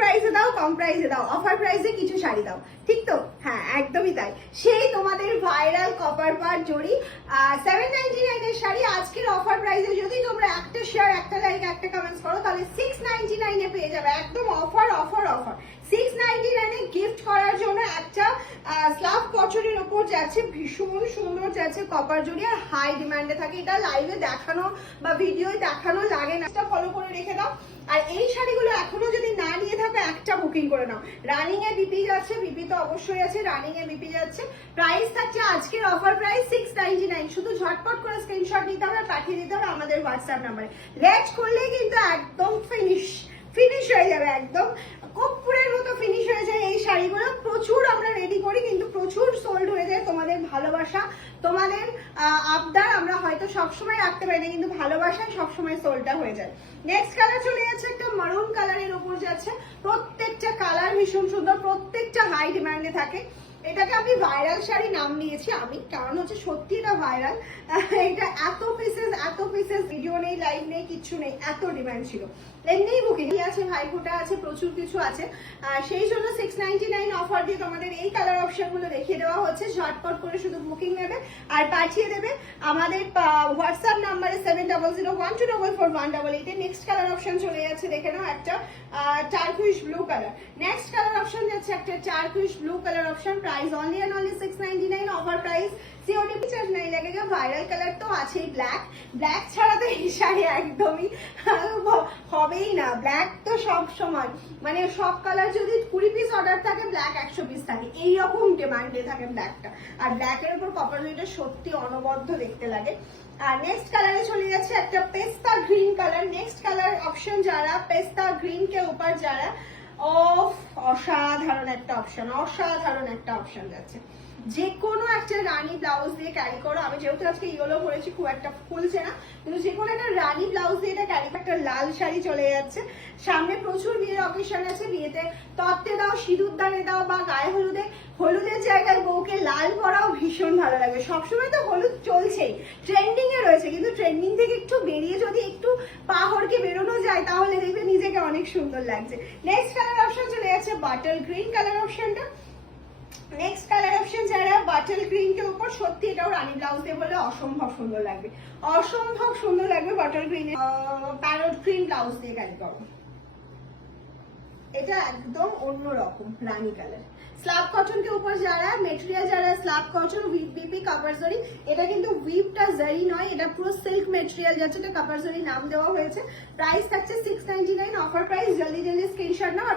প্রাইসে দাও, কম প্রাইসে দাও, অফার প্রাইসে কিছু শাড়ি দাও, ঠিক তো? হ্যাঁ, একদমই তাই। সেই তোমাদের ভাইরাল কপার পার জড়ি 799 এর শাড়ি আজকের অফার প্রাইসে যদি তোমরা একটা শেয়ার, একটা লাইক, একটা কমেন্টস করো তাহলে 699 এ পেয়ে যাবে। একদম offer offer offer. 699 a gift করার জন্য একটা স্লাভ কটনের উপর যাচ্ছে, ভীষণ সুন্দর যাচ্ছে কপার জড়ি, আর হাই ডিমান্ডে থাকে। এটা লাইভে দেখানো বা ভিডিওয় দেখানো লাগে না, এটা ফলো করে রেখে দাও। আর এই শাড়িগুলো এখনো যদি না নিয়ে থাকো একটা বুকিং করে নাও। রানিং এ বিপি যাচ্ছে, বিপি তো অবশ্যই আছে, রানিং এ বিপি যাচ্ছে। প্রাইস থাকছে আজকের অফার প্রাইস 699। শুধু ঝটপট করে স্ক্রিনশট নিতে হবে, পাঠিয়ে দিতে হবে আমাদের হোয়াটসঅ্যাপ নাম্বারে। লেট করলেই কিন্তু একদম ফিনিশ হয়ে যাবে, একদম কর্পূরের মতো ফিনিশ হয়ে যায় এই শাড়িগুলো। প্রচুর আমরা রেডি করি, কিন্তু প্রচুর সোল্ড হয়ে যায়। তোমাদের ভালোবাসা, তোমাদের আবদার আমরা হয়তো সবসময় রাখতে পারি না, কিন্তু ভালোবাসায় সবসময় সোল্ডটা হয়ে যায়। নেক্সট কালার চলে যাচ্ছে একটা মারুন কালারের উপর যাচ্ছে। প্রত্যেকটা কালার ভীষণ সুন্দর, প্রত্যেকটা হাই ডিমান্ডে থাকে। এটাকে আমি ভাইরাল শাড়ি নাম দিয়েছি আমি, কারণ হচ্ছে সত্যি এটা ভাইরাল। এটা এত পিসেস ভিডিও নেই, লাইভ নেই, কিচ্ছু নেই, এত ডিমান্ড ছিল। এমনিই বুকিং আছে, ভাইফোঁটা আছে, প্রচুর কিছু আছে। সেই জন্য 699 অফার দিয়ে তোমাদের এই কালার অপশন গুলো দেখিয়ে দেওয়া হচ্ছে। ঝটপট করে শুধু বুকিং নেবে আর পাঠিয়ে দেবে আমাদের হোয়াটসঅ্যাপ নাম্বারে 7001244188 এ। নেক্সট কালার অপশন চলে যাচ্ছে, দেখে নাও একটা turquoise blue colour. Next colour option যাচ্ছে একটা turquoise blue colour option. Price only and only 699, offer price. COD charge নাই লাগেগা। ভাইরাল কালার তো আছেই, ব্ল্যাক ছাড়া তো এই শাড়ি একদমই হবেই না। ব্ল্যাক তো সব সময়, মানে সব কালার যদি 20 পিস অর্ডার থাকে, ব্ল্যাক 100 পিস থাকে, এইরকম ডিমান্ডে থাকে ব্ল্যাকটা। আর ব্ল্যাকের উপর কপার জড়িটা সত্যি অনবদ্য দেখতে লাগে। আর নেক্সট কালারে চলে যাচ্ছে একটা পেস্তা green colour. Next colour option যারা পেস্তা গ্রিন কে উপর যারা, অসাধারণ একটা অপশন যাচ্ছে। যে কোনো একটা রানী ব্লাউজ দিয়ে ক্যারি করো। আমি যেহেতু আজকে ইয়েলো পরেছি, খুব একটা ফুলছে না, কিন্তু যে কোনো একটা রানী ব্লাউজ দিয়ে এটা ক্যারি। একটা লাল শাড়ি চলে যাচ্ছে। সামনে প্রচুর বিয়ের অকেশন আছে, বিয়েতে তত্ত্বে দাও, সিঁদুর দানে দাও, বা গায়ে হলুদের জায়গায় বউকে লাল পরাও ভীষণ ভালো লাগবে। সবসময় তো হলুদ চলছেই, ট্রেন্ডিং এ রয়েছে, কিন্তু ট্রেন্ডিং থেকে একটু বেরিয়ে যদি একটু পাহড়কে বেরোনো যায় তাহলে দেখবে নিজেকে অনেক সুন্দর লাগছে। নেক্সট কালার অপশন চলে যাচ্ছে বাটার গ্রিন কালার অপশনটা। নেক্সট কালার অপশন যারা বাটার গ্রিন কে উপর, সত্যি এটাও রানী ব্লাউজ দিয়ে বললে অসম্ভব সুন্দর লাগবে, butter green parrot green blouse দিয়ে ক্যারি করো। এটা একদম অন্যরকম রানী কালার। স্ল্যাব কটন কে উপর যারা মেটেরিয়াল, যারা স্ল্যাব কটন উইথ বিপি কাপার জরি, এটা কিন্তু উইপটা জারি নয়, এটা পুরো সিল্ক মেটেরিয়াল যাচ্ছে, এটা কাপার জরি নাম দেওয়া হয়েছে। প্রাইস থাকছে 699, অফার প্রাইস। জলদি স্ক্রিনশট নাও।